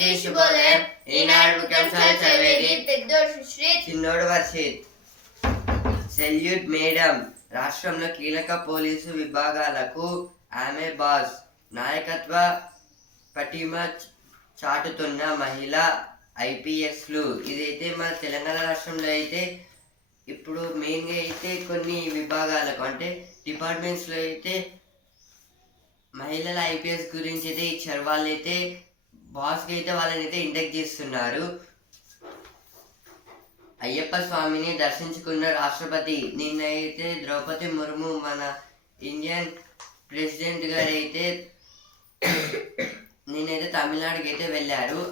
ఏంటి శుభోదయం ఈనాడు చదివేది పెద్దోడు సుశ్రీత్. చిన్నోడు వర్షిత్. Salute madam. రాష్ట్రంలో కీలక పోలీసు విభాగాలకు ఆమె బాస్. నాయకత్వ పటిమ చాటుతున్న మహిళ ఐపీఎస్లు. ఇదైతే మన తెలంగాణ రాష్ట్రంలో అయితే ఇప్పుడు మెయిన్గా అయితే కొన్ని విభాగాలకు అంటే డిపార్ట్మెంట్స్లో అయితే మహిళల ఐపీఎస్ గురించి అయితే ఇచ్చారు వాళ్ళైతే బాస్కి అయితే వాళ్ళని అయితే ఇండక్ట్ చేస్తున్నారు. అయ్యప్ప స్వామిని దర్శించుకున్న రాష్ట్రపతి నిన్నైతే ద్రౌపది ముర్ము మన ఇండియన్ ప్రెసిడెంట్ గారు అయితే నేనైతే తమిళనాడుకి అయితే వెళ్ళారు.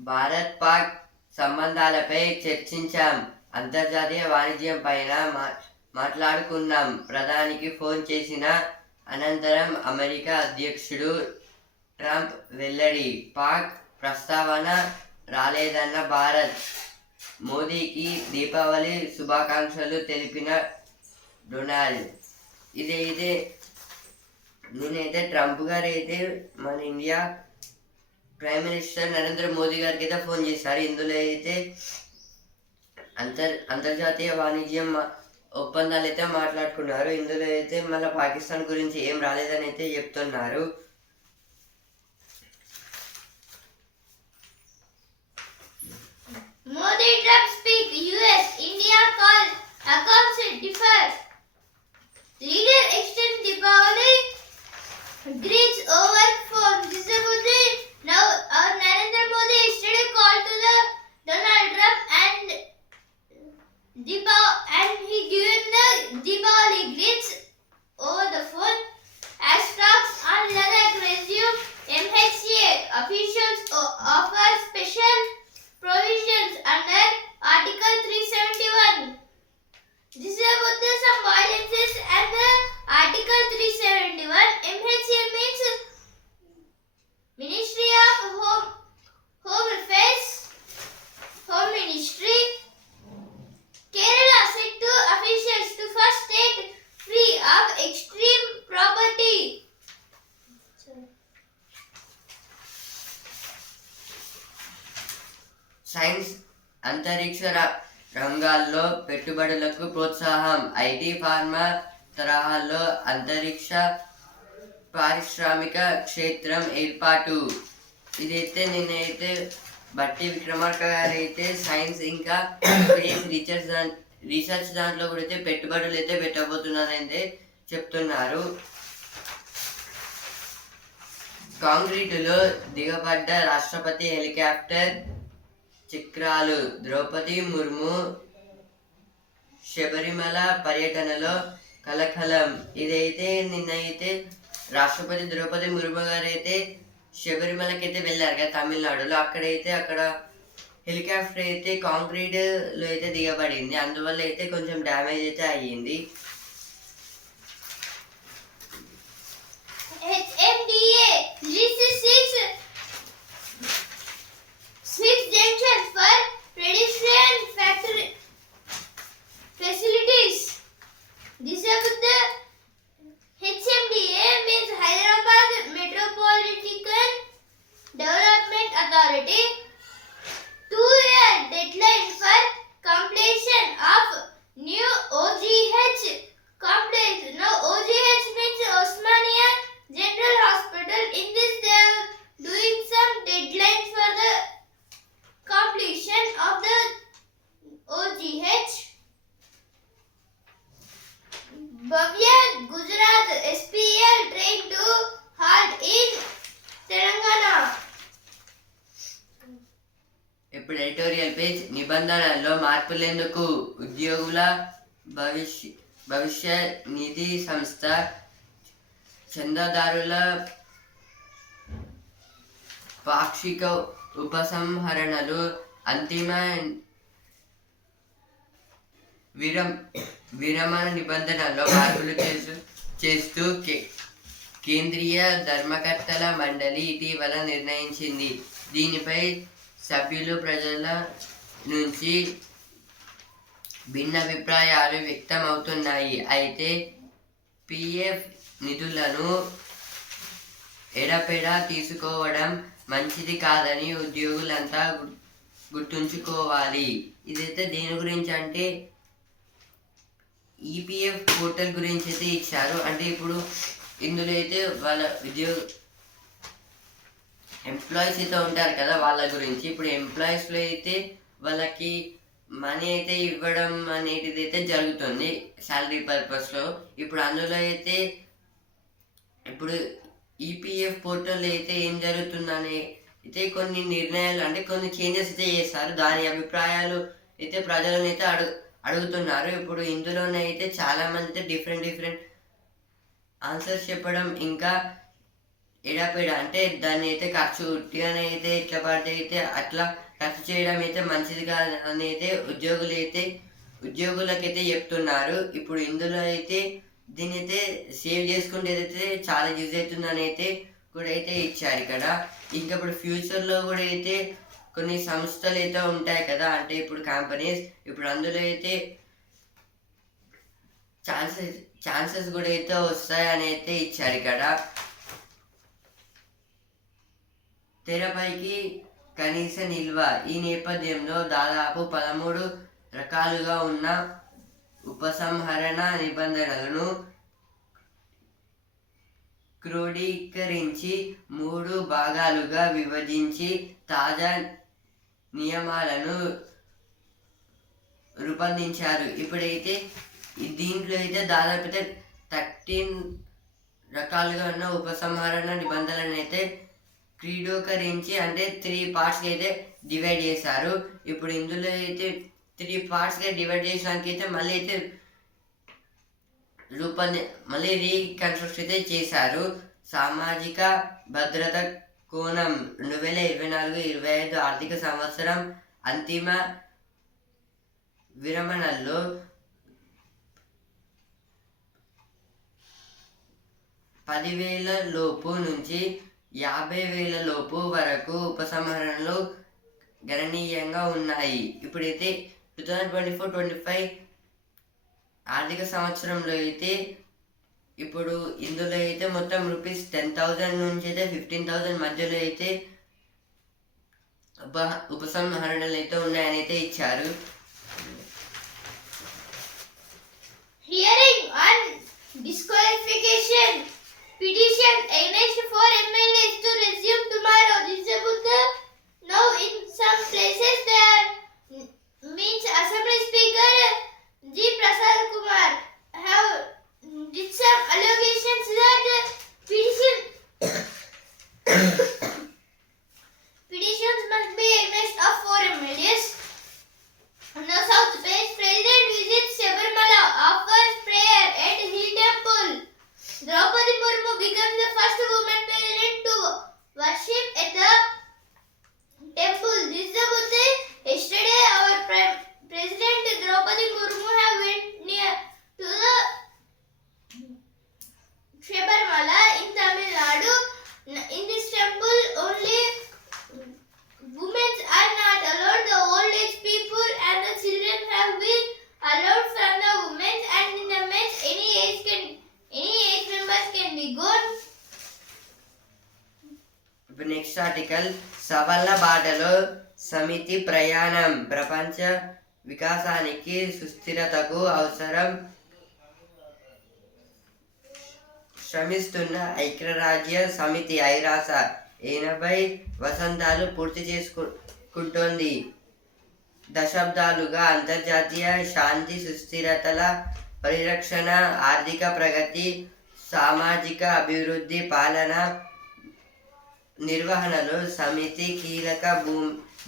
భారత్ పాక్ సంబంధాలపై చర్చించాం. అంతర్జాతీయ వాణిజ్యం పైన మా మాట్లాడుకున్నాం. ప్రధానికి ఫోన్ చేసిన అనంతరం అమెరికా అధ్యక్షుడు ట్రంప్ వెల్లడి పాక్ ప్రస్తావన రాలేదన్న భారత్. మోదీకి దీపావళి శుభాకాంక్షలు తెలిపిన డొనాల్డ్. ఇదైతే నేనైతే ట్రంప్ గారు అయితే మన India prime minister Narendra Modi గారికి అయితే ఫోన్ చేశారు. ఇందులో అయితే అంతర్ అంతర్జాతీయ వాణిజ్యం ఒప్పందాలు అయితే మాట్లాడుకున్నారు. ఇందులో అయితే మన పాకిస్తాన్ గురించి ఏం రాలేదని అయితే చెప్తున్నారు. Modi Trump speak US India call accounts differ. Leader extends the power. Science అంతరిక్ష ర- రంగాల్లో పెట్టుబడులకు ప్రోత్సాహం. ఐటీ ఫార్మా తరహాలో అంతరిక్ష పారిశ్రామిక క్షేత్రం ఏర్పాటు. ఇదైతే నేనైతే బట్టి విక్రమార్క గారు అయితే సైన్స్ ఇంకా స్పేస్ రీసెర్చ్ దాం రీసెర్చ్ దాంట్లో కూడా అయితే పెట్టుబడులు అయితే పెట్టబోతున్నారైతే చెప్తున్నారు. కాంక్రీటులో దిగబడ్డ రాష్ట్రపతి హెలికాప్టర్ చిక్రాలు ద్రౌపది ముర్ము శబరిమల పర్యటనలో కలకలం. ఇదైతే నిన్నైతే రాష్ట్రపతి ద్రౌపది ముర్ము గారు అయితే శబరిమలకి అయితే వెళ్ళారు కదా తమిళనాడులో. అక్కడైతే అక్కడ హెలికాప్టర్ అయితే కాంక్రీట్లో అయితే దిగబడింది. అందువల్ల అయితే కొంచెం డ్యామేజ్ అయితే అయ్యింది. HMDA releases six junctions for pedestrian factory facilities. This is the HMDA means Hyderabad Metropolitan Development Authority. Two-year deadline for completion of new OGH complex. Now OGH means Osmania General Hospital. In this, they are doing some deadlines for the completion of the OGH. Bhavya Gujarat SPL train to halt in Telangana. ఇప్పుడు editorial page నిబంధనల్లో మార్పులేందుకు ఉద్యోగుల భవిష్య భవిష్య నిధి సంస్థ చందాదారుల పాక్షిక ఉపసంహరణలు అంతిమ విరం విరమణ నిబంధనల్లో మార్పులు చేసు చేస్తూ కే- కేంద్రీయ ధర్మకర్తల మండలి ఇటీవల నిర్ణయించింది. దీనిపై సభ్యులు ప్రజల నుంచి భిన్నాభిప్రాయాలు వ్యక్తమవుతున్నాయి. అయితే పిఎఫ్ నిధులను ఎడపెడ తీసుకోవడం మంచిది కాదని ఉద్యోగులంతా గుర్తుంచుకోవాలి. ఇదైతే దేని గురించి అంటే ఈపీఎఫ్ పోర్టల్ గురించి అయితే ఇచ్చారు. అంటే ఇప్పుడు ఇందులో అయితే వాళ్ళ ఉద్యోగ ఎంప్లాయీస్ అయితే ఉంటారు కదా వాళ్ళ గురించి. ఇప్పుడు ఎంప్లాయీస్లో అయితే వాళ్ళకి మనీ అయితే ఇవ్వడం అనేది అయితే జరుగుతుంది శాలరీ పర్పస్లో ఇప్పుడు అందులో అయితే ఇప్పుడు ఈపీఎఫ్ పోర్టల్ అయితే ఏం జరుగుతుందని అయితే కొన్ని నిర్ణయాలు అంటే కొన్ని చేంజెస్ అయితే చేస్తారు. దాని అభిప్రాయాలు అయితే ప్రజలను అయితే అడుగు అడుగుతున్నారు. ఇప్పుడు ఇందులోనే అయితే చాలా మంది అయితే డిఫరెంట్ డిఫరెంట్ ఆన్సర్స్ చెప్పడం ఇంకా ఎడపెడ అంటే దాన్ని అయితే ఖర్చు ఉట్టిగానే అయితే ఎట్లా పడితే అయితే అట్లా ఖర్చు చేయడం అయితే మంచిది కాదు అని అయితే ఉద్యోగులు అయితే ఉద్యోగులకైతే చెప్తున్నారు. ఇప్పుడు ఇందులో అయితే దీన్ని అయితే సేవ్ చేసుకుంటే అయితే చాలా యూజ్ అవుతుందని అయితే కూడా అయితే ఇచ్చారు ఇక్కడ. ఇంకా ఇప్పుడు ఫ్యూచర్లో కూడా అయితే కొన్ని సంస్థలు అయితే ఉంటాయి కదా అంటే ఇప్పుడు కంపెనీస్ ఇప్పుడు అందులో అయితే ఛాన్సెస్ ఛాన్సెస్ కూడా అయితే వస్తాయని అయితే ఇచ్చారు ఇక్కడ. తెరపైకి కనీస నిల్వ ఈ నేపథ్యంలో దాదాపు పదమూడు రకాలుగా ఉన్న ఉపసంహరణ నిబంధనలను క్రోడీకరించి మూడు భాగాలుగా విభజించి తాజా నియమాలను రూపొందించారు. ఇప్పుడైతే దీంట్లో అయితే దాదాపు అయితే థర్టీన్ రకాలుగా ఉన్న ఉపసంహరణ నిబంధనలను అయితే క్రీడోకరించి అంటే త్రీ పార్ట్స్కి అయితే డివైడ్ చేశారు. ఇప్పుడు ఇందులో అయితే త్రీ పార్ట్స్గా డివైడ్ చేసినాకైతే మళ్ళీ అయితే రూపొంది మళ్ళీ రీకన్స్ట్రక్ట్ అయితే చేశారు సామాజిక భద్రత కోణం రెండు వేల ఇరవై నాలుగు ఇరవై ఐదు ఆర్థిక సంవత్సరం అంతిమ విరమణల్లో పదివేల లోపు నుంచి యాభై వేల లోపు వరకు ఉపసంహరణలు గణనీయంగా ఉన్నాయి ఇప్పుడైతే two thousand twenty four twenty five ఆర్థిక సంవత్సరంలో అయితే ఇప్పుడు ఇందులో అయితే మొత్తం రూపీస్ టెన్ థౌజండ్ నుంచి అయితే ఫిఫ్టీన్ థౌజండ్ మధ్యలో అయితే ఉప ఉపసంహరణలు అయితే ఉన్నాయని అయితే ఇచ్చారు. నెక్స్ట్ ఆర్టికల్ సవల్ల బాటలో సమితి ప్రయాణం. ప్రపంచ వికాసానికి సుస్థిరతకు అవసరం శ్రమిస్తున్న ఐక్యరాజ్య సమితి ఐరాస ఎనభై వసంతాలు పూర్తి చేసుకుంటోంది. దశాబ్దాలుగా అంతర్జాతీయ శాంతి సుస్థిరతల పరిరక్షణ ఆర్థిక ప్రగతి సామాజిక అభివృద్ధి పాలన నిర్వహణలో సమితి కీలక భూ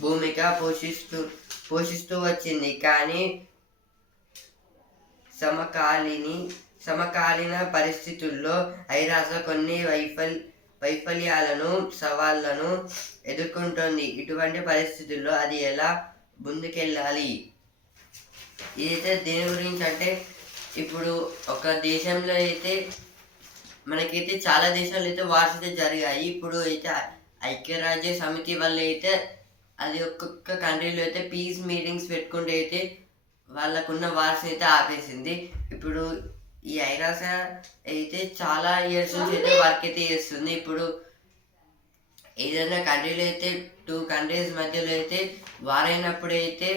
భూమిక పోషిస్తూ పోషిస్తూ వచ్చింది. కానీ సమకాలీని సమకాలీన పరిస్థితుల్లో ఐరాస కొన్ని వైఫల్ వైఫల్యాలను సవాళ్ళను ఎదుర్కొంటోంది. ఇటువంటి పరిస్థితుల్లో అది ఎలా ముందుకెళ్ళాలి? ఇదైతే దేని గురించి అంటే ఇప్పుడు ఒక దేశంలో అయితే మనకైతే చాలా దేశాలు అయితే వార్స్ అయితే జరిగాయి. ఇప్పుడు అయితే ఐక్యరాజ్య సమితి వల్ల అయితే అది ఒక్కొక్క కంట్రీలో అయితే పీస్ మీటింగ్స్ పెట్టుకుంటే అయితే వాళ్ళకున్న వార్స్ అయితే ఆపేసింది. ఇప్పుడు ఈ ఐరాస అయితే చాలా ఇయర్స్ నుంచి అయితే వర్క్ అయితే చేస్తుంది. ఇప్పుడు ఏదైనా కంట్రీలో అయితే టూ కంట్రీస్ మధ్యలో అయితే వారైనప్పుడు అయితే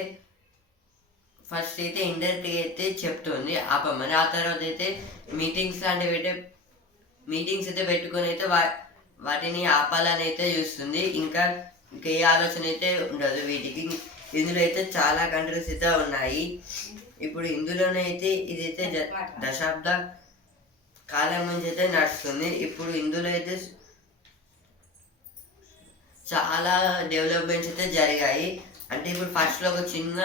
ఫస్ట్ అయితే ఇండైరెక్ట్గా అయితే చెప్తుంది. ఆపమని ఆ తర్వాత అయితే మీటింగ్స్ లాంటివి అయితే మీటింగ్స్ అయితే పెట్టుకొని అయితే వా వాటిని ఆపాలని అయితే చూస్తుంది. ఇంకా ఇంకా ఏ ఆలోచన అయితే ఉండదు వీటికి. ఇందులో అయితే చాలా కంట్రీస్ అయితే ఉన్నాయి. ఇప్పుడు ఇందులోనైతే ఇదైతే దశాబ్ద కాలం నుంచి అయితే నడుస్తుంది. ఇప్పుడు ఇందులో అయితే చాలా డెవలప్మెంట్స్ అయితే జరిగాయి. అంటే ఇప్పుడు ఫస్ట్లో ఒక చిన్న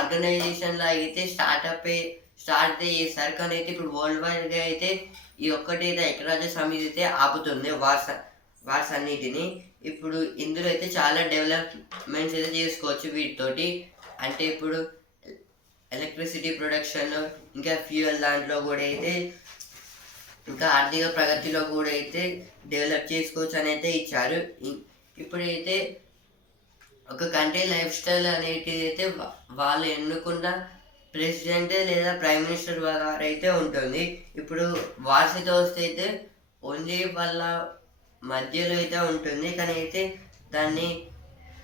ఆర్గనైజేషన్ లాగా అయితే స్టార్ట్అప్ స్టార్ట్ అయితే చేస్తారు కానీ అయితే ఇప్పుడు వరల్డ్ వైడ్గా అయితే ఈ ఒక్కటి అయితే ఐక్యరాజ్య సమితి అయితే ఆపుతుంది వార్స్ వార్స్ అన్నిటిని ఇప్పుడు ఇందులో అయితే చాలా డెవలప్మెంట్స్ అయితే చేసుకోవచ్చు వీటితోటి. అంటే ఇప్పుడు ఎలక్ట్రిసిటీ ప్రొడక్షన్ ఇంకా ఫ్యూయల్ దాంట్లో కూడా అయితే ఇంకా ఆర్థిక ప్రగతిలో కూడా అయితే డెవలప్ చేసుకోవచ్చు అని అయితే ఇచ్చారు. ఇప్పుడైతే ఒక కంట్రీ లైఫ్ స్టైల్ అనేది అయితే వాళ్ళు ఎన్నుకున్న ప్రెసిడెంట్ లేదా ప్రైమ్ మినిస్టర్ గారు అయితే ఉంటుంది. ఇప్పుడు వార్షిక వస్తే అయితే ఓన్లీ వాళ్ళ మధ్యలో అయితే ఉంటుంది. కానీ అయితే దాన్ని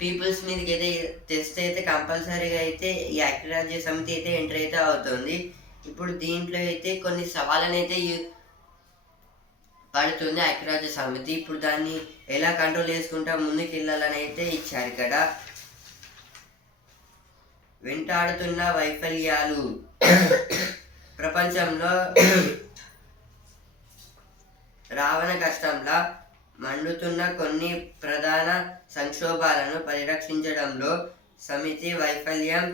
పీపుల్స్ మీదకి అయితే తెస్తే అయితే కంపల్సరీగా అయితే ఈ ఐక్యరాజ్య సమితి అయితే ఎంటర్ అయితే అవుతుంది. ఇప్పుడు దీంట్లో అయితే కొన్ని సవాళ్ళని అయితే పడుతుంది ఐక్యరాజ్య సమితి. ఇప్పుడు దాన్ని ఎలా కంట్రోల్ చేసుకుంటా ముందుకు వెళ్ళాలని అయితే ఇచ్చారు ఇక్కడ వెంటాడుతున్న వైఫల్యాలు. ప్రపంచంలో రావణ కష్టంలా మండుతున్న కొన్ని ప్రధాన సంక్షోభాలను పరిరక్షించడంలో సమితి వైఫల్యం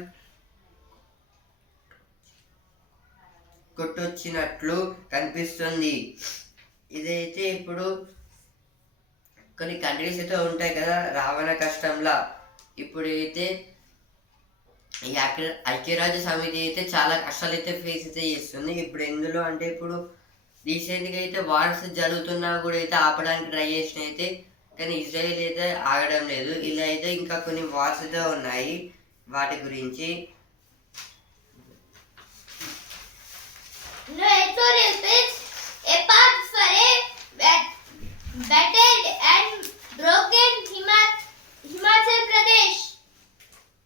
కొట్టొచ్చినట్లు కనిపిస్తుంది. ఇదైతే ఇప్పుడు కొన్ని కంట్రీస్ అయితే ఉంటాయి కదా రావణ కష్టంలా. ఇప్పుడైతే ఈ ఐక్యరాజ్య సమితి అయితే చాలా కష్టాలు అయితే ఫేస్ అయితే చేస్తుంది. ఇప్పుడు ఎందులో అంటే ఇప్పుడు రీసెంట్గా అయితే వార్స్ జరుగుతున్నా కూడా అయితే ఆపడానికి ట్రై చేసిన అయితే కానీ ఇజ్రాయెల్ అయితే ఆగడం లేదు. ఇలా అయితే ఇంకా కొన్ని వార్స్ అయితే ఉన్నాయి వాటి గురించి. No editorial page, battered and broken Himachal Pradesh.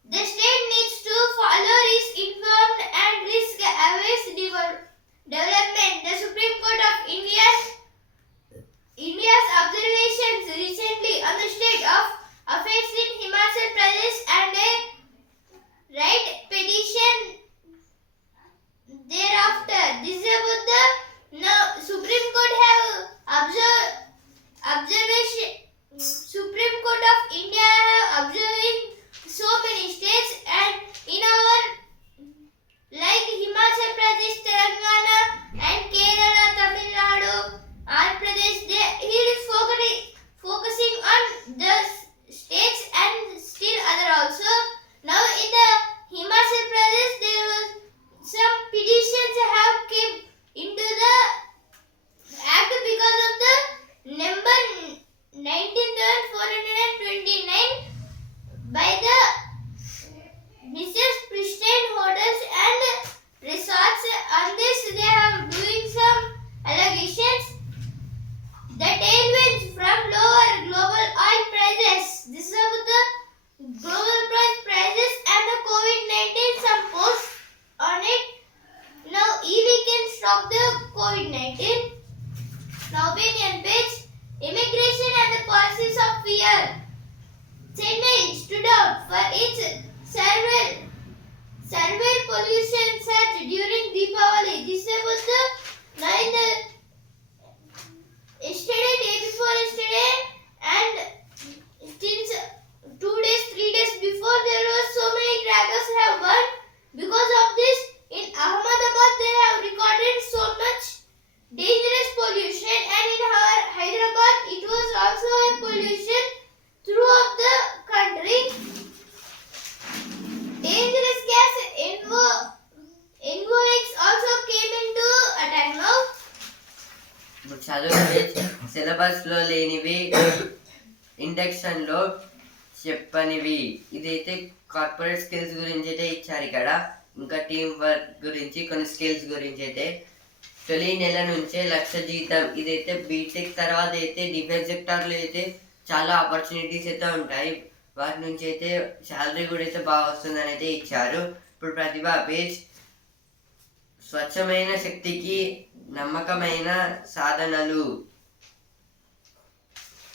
The state needs to follow risk-informed and risk-averse devel- development. The Supreme Court of India, India's observations recently on the state of affairs in Himachal Pradesh and a right petition thereafter. This is about the now Supreme Court have observed observation. Supreme Court of India have observing so many states and in our like Himachal Pradesh, Telangana and Kerala, Tamil Nadu, Andhra Pradesh. They, he is focusing focusing on the states and still other also. Now in the Himachal Pradesh there was some petitions have came into the act because of the number 19429 చెప్పనివి. ఇదైతే corporate skills గురించి అయితే ఇచ్చారు ఇక్కడ. ఇంకా team work గురించి కొన్ని skills గురించి అయితే తొలి నెల నుంచే లక్ష జీతం. ఇదైతే బీటెక్ తర్వాత అయితే డిఫెన్స్ సెక్టార్లో అయితే చాలా ఆపర్చునిటీస్ అయితే ఉంటాయి. వాటి నుంచి అయితే శాలరీ కూడా అయితే బాగా వస్తుందని అయితే ఇచ్చారు. ఇప్పుడు ప్రతిభ పేజ్ స్వచ్ఛమైన శక్తికి నమ్మకమైన సాధనలు.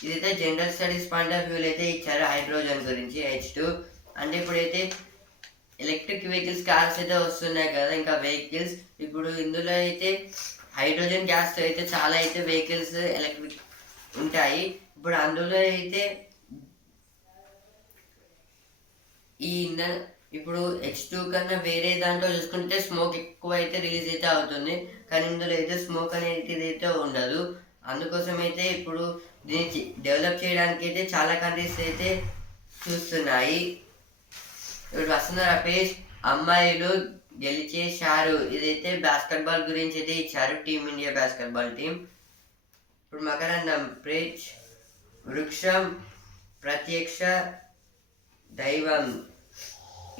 ఇదైతే జనరల్ స్టడీస్ పాయింట్ ఆఫ్ వ్యూలో అయితే ఇచ్చారు హైడ్రోజన్ గురించి హెచ్ టూ అంటే ఇప్పుడైతే ఎలక్ట్రిక్ వెహికల్స్ కార్స్ అయితే వస్తున్నాయి కదా ఇంకా వెహికల్స్ ఇప్పుడు ఇందులో అయితే హైడ్రోజన్ గ్యాస్తో అయితే చాలా అయితే వెహికల్స్ ఎలక్ట్రిక్ ఉంటాయి. ఇప్పుడు అందులో అయితే ఈ ఇంధన ఇప్పుడు హెచ్ టూ కన్నా వేరే దాంట్లో చూసుకుంటే స్మోక్ ఎక్కువ అయితే రిలీజ్ అయితే అవుతుంది. కానీ ఇందులో అయితే స్మోక్ అనేది అయితే ఉండదు. అందుకోసం అయితే ఇప్పుడు దీనికి డెవలప్ చేయడానికి అయితే చాలా కంట్రీస్ అయితే చూస్తున్నాయి. ఇప్పుడు వస్తున్న పేజ్ అమ్మాయిలు గెలిచేశారు. ఇదైతే బాస్కెట్బాల్ గురించి అయితే ఇచ్చారు. టీమిండియా బాస్కెట్బాల్ టీం ఇప్పుడు మకరందం ప్రేజ్ వృక్షం ప్రత్యక్ష దైవం.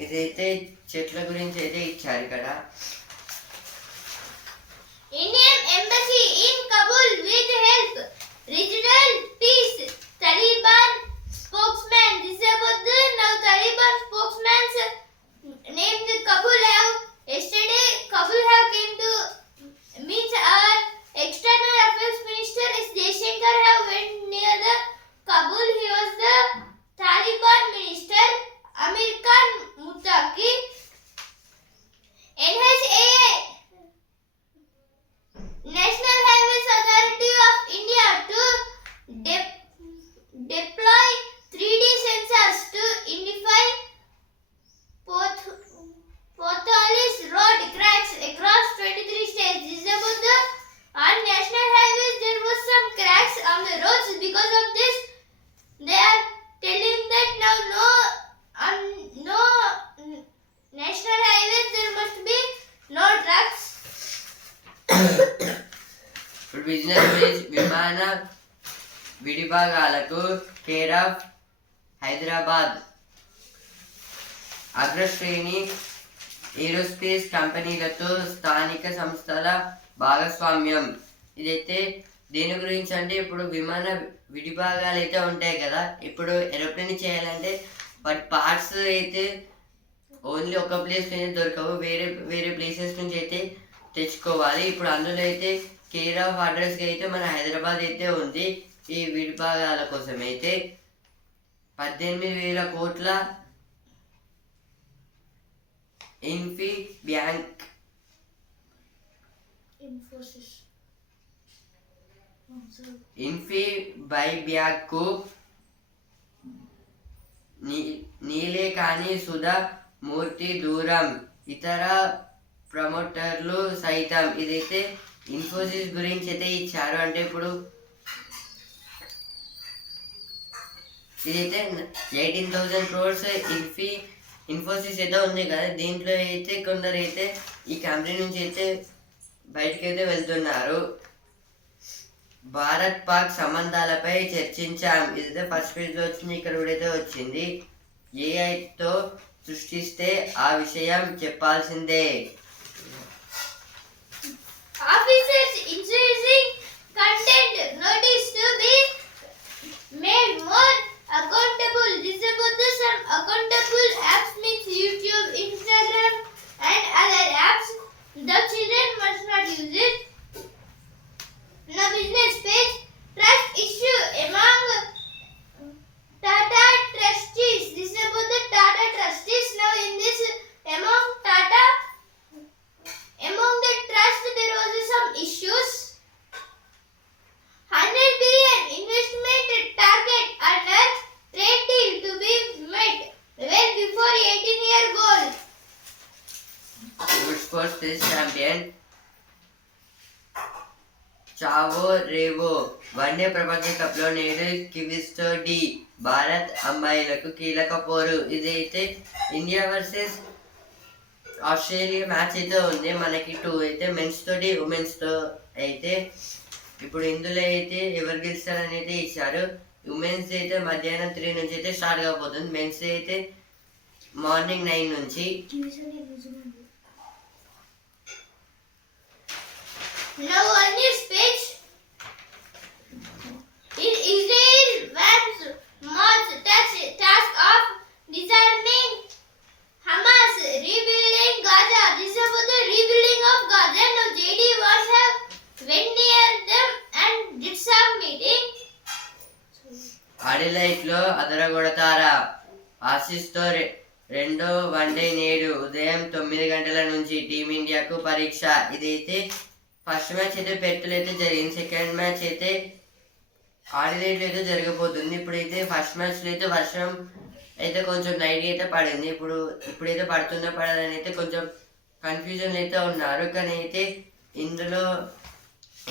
ఇదైతే చెట్ల గురించి అయితే ఇచ్చారు ఇక్కడ. Indian embassy in Kabul with help Regional peace. Taliban spokesman. The now Taliban spokesman named Kabul have yesterday Kabul have came to means our external affairs minister is Jaishankar have went near the Kabul. He was the Taliban minister Amir Khan Muttaqi. NHAA National Highways Authority of India to de- deploy 3D sensors to identify poth- potholes, road cracks across 23 states. విభాగాలకు care of Hyderabad. అగ్రశ్రేణి aerospace కంపెనీలతో స్థానిక సంస్థల భాగస్వామ్యం. ఇదైతే దేని గురించి అంటే ఇప్పుడు విమాన విడిభాగాలు అయితే ఉంటాయి కదా ఇప్పుడు ఏరోప్లేన్ చేయాలంటే వాటి పార్ట్స్ అయితే ఓన్లీ ఒక ప్లేస్ నుంచి దొరకవు వేరే వేరే ప్లేసెస్ నుంచి అయితే తెచ్చుకోవాలి. ఇప్పుడు అందులో అయితే కేర్ ఆఫ్ అడ్రస్కి అయితే మన హైదరాబాద్ అయితే ఉంది. ఈ విడిభాగాల కోసం అయితే పద్దెనిమిది వేల కోట్ల ఇన్ఫీ బ్యాంక్. ఇన్ఫీ బై బ్యాగ్కు నీలే కానీ సుధా మూర్తి దూరం. ఇతర ప్రమోటర్లు సైతం. ఇదైతే ఇన్ఫోసిస్ గురించి అయితే ఇచ్చారు. అంటే ఇప్పుడు ఇదైతే eighteen thousand crores Infy Infosys అయితే ఉంది కదా దీంట్లో అయితే కొందరు అయితే ఈ కంపెనీ నుంచి అయితే బయటకు అయితే వెళ్తున్నారు. భారత్ పాక్ సంబంధాలపై చర్చించాం. ఇదైతే ఫస్ట్ పేజ్లో వచ్చింది ఇక్కడ కూడా అయితే వచ్చింది. ఏఐతో సృష్టిస్తే ఆ విషయం చెప్పాల్సిందే. Officers introducing content notice to be accountable. This is about the some accountable apps means YouTube, Instagram, and other apps. The children must not use it. Now business page trust issue among Tata trustees. This is about the Tata trustees. Now in this among Tata among the trust there was some issues. 100 billion investment target under trade deal to be met well before 18 year goal. Wood sports test champion. చావో రేవో one day ప్రపంచ కప్లో నేడు కివిస్తో D Bharat అమ్మాయిలకు కీలక పోరు ఇదైతే India versus Australia match అయితే ఉంది మనకి టూ అయితే మెన్స్ తోటి ఉమెన్స్తో అయితే ఇప్పుడు ఇందులో అయితే ఎవరు గెలుస్తారని అయితే ఇచ్చారు ఉమెన్స్ అయితే మధ్యాహ్నం త్రీ నుంచి అయితే స్టార్ట్ కాబోతుంది మెన్స్ అయితే మార్నింగ్ నైన్ నుంచి Now on this page, Did Israel wants Moss touch task of disarming Hamas, rebuilding Gaza. This is about the rebuilding of Gaza. Now JD was have went near them and did some meeting. అదరగొడతారా? ఆశిస్తో రె- రెండో one day నేడు ఉదయం తొమ్మిది గంటల నుంచి టీమిండియాకు పరీక్ష. ఇదైతే ఫస్ట్ మ్యాచ్ అయితే పెట్టలు అయితే జరిగింది. సెకండ్ మ్యాచ్ అయితే ఆడిలైట్ అయితే జరగబోతుంది. ఇప్పుడైతే ఫస్ట్ మ్యాచ్లో అయితే వర్షం అయితే కొంచెం నైట్ అయితే పడింది. ఇప్పుడు ఇప్పుడైతే పడుతుందో పడాలని అయితే కొంచెం కన్ఫ్యూజన్ అయితే ఉన్నారు. కానీ అయితే ఇందులో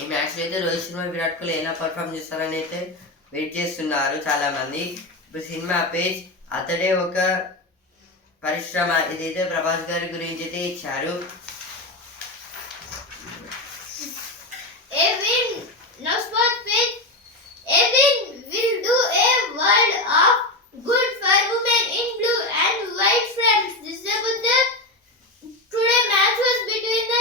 ఈ మ్యాచ్లో అయితే రోహిత్ శర్మ విరాట్ కోహ్లీ ఎలా పర్ఫామ్ చేస్తారని అయితే వెయిట్ చేస్తున్నారు చాలామంది. ఇప్పుడు సినిమా పేజ్ అతడే ఒక పరిశ్రమ. ఇదైతే ప్రభాస్ గారి గురించి అయితే ఇచ్చారు. Today match was between the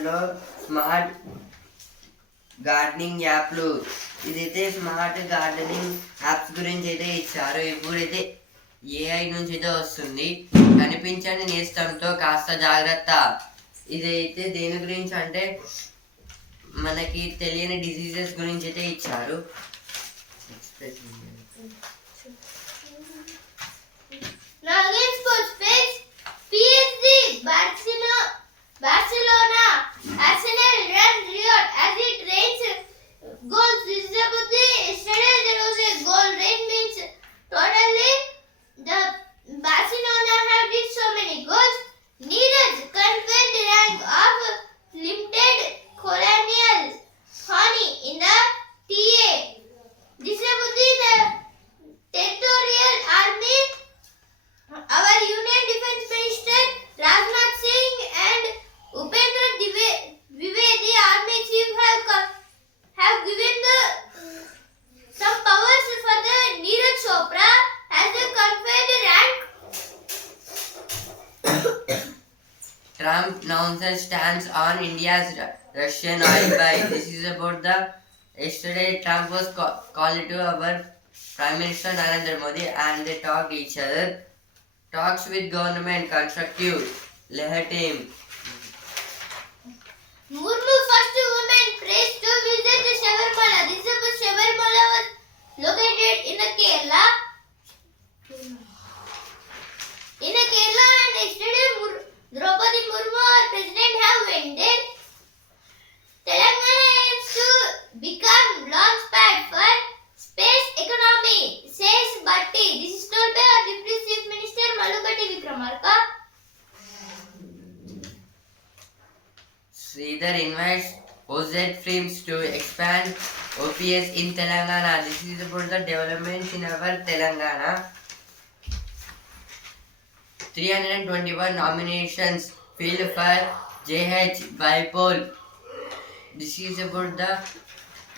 అందుబాటులో స్మార్ట్ గార్డెనింగ్ యాప్లు ఇదైతే స్మార్ట్ గార్డెనింగ్ యాప్స్ గురించి అయితే ఇచ్చారు. ఇప్పుడైతే ఏఐ నుంచి అయితే వస్తుంది. కనిపించని నేస్తంతో కాస్త జాగ్రత్త. ఇదైతే దేని గురించి అంటే మనకి తెలియని డిసీజెస్ గురించి అయితే ఇచ్చారు. Express Russian oil buy. This is about the yesterday Trump was ca- called to our Prime Minister Narendra Modi and they talked each other. Talks with government constructive. Leh team. Murmu first woman praised to visit the Shabarimala. This is about Shabarimala was located in the Kerala. In the Kerala and yesterday Mur- Draupadi Murmu, our president, have there. Telangana aims to become launch pad for space economy, says Bhatti. This is told by our Deputy Chief Minister Malukati Vikramarka. Sridhar invites OZ Films to expand OPS in Telangana. This is about the developments in our Telangana. 321 nominations filled for JH Bipole. This is about the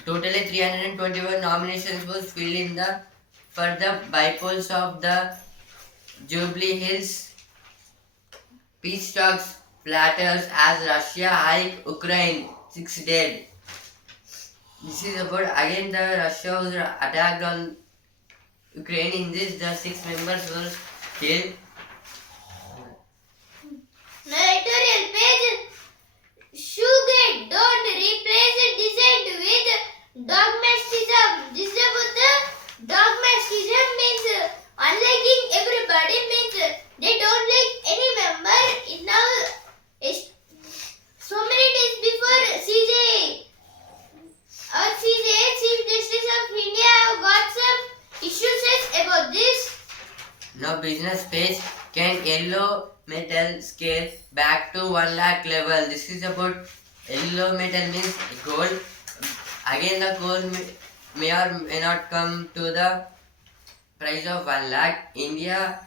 totally 321 nominations was filled in the for the bipoles of the Jubilee Hills peace talks flatters as Russia hike Ukraine six dead. This is about again the Russia was attacked on Ukraine. In this, the six members were killed. Editorial page Sugar don't replace dissent with dogmatism. This is about the dogmatism means unliking everybody means they don't like any member. It now is so many days before CJ our CJ Chief Justice of India have got some issues about this. Now business page can yellow metal scale back to 1 lakh level. This is about yellow metal means gold. Again the gold may, or may not come to the price of 1 lakh. India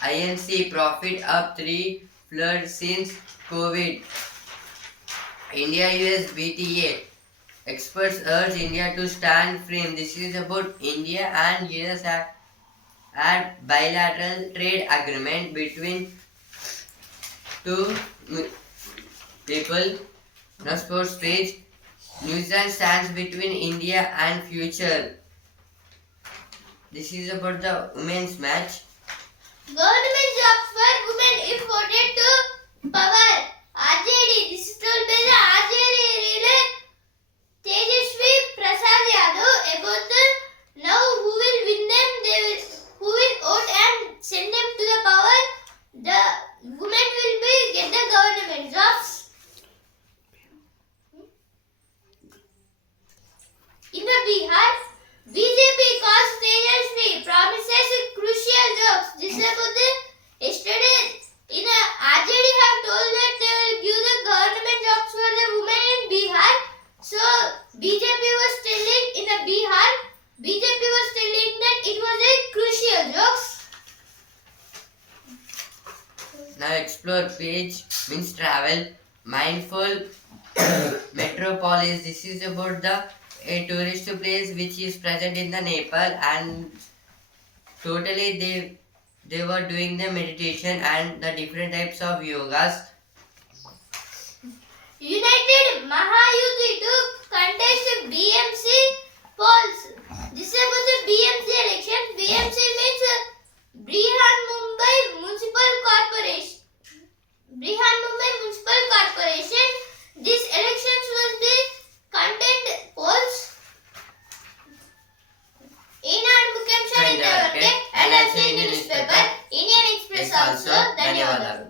INC profit up three flood since COVID. India US BTA. Experts urge India to stand firm. This is about India and US uh, had bilateral trade agreement between two people. Now sports page. New Zealand stands between India and future. This is about the women's match. Government jobs for women if voted to power. RJD. This is told by the RJD leader Tejasvi Prasad Yadav about the now who will win them. They will who will vote and send them to the power. The women will be get the government jobs. In the Bihar, BJP calls Tejasvi promises crucial jobs. This is the yesterday in a RJD have told that they will give the government jobs for the women in Bihar. So BJP was telling in a Bihar, BJP was telling that it was a crucial jobs. Now explore page means travel. Mindful metropolis. This is about the a tourist place which is present in the Nepal and totally they they were doing the meditation and the different types of yogas. United Mahayuti to contest BMC polls. This is about the BMC election. BMC means uh, Brihan Mumbai Municipal Corporation. Brihan Mumbai Municipal Corporation. This elections was the content polls. in our ముఖ్యాంశాలు ఇంతవరకే LFC newspaper, Indian Express, express also ధన్యవాదాలు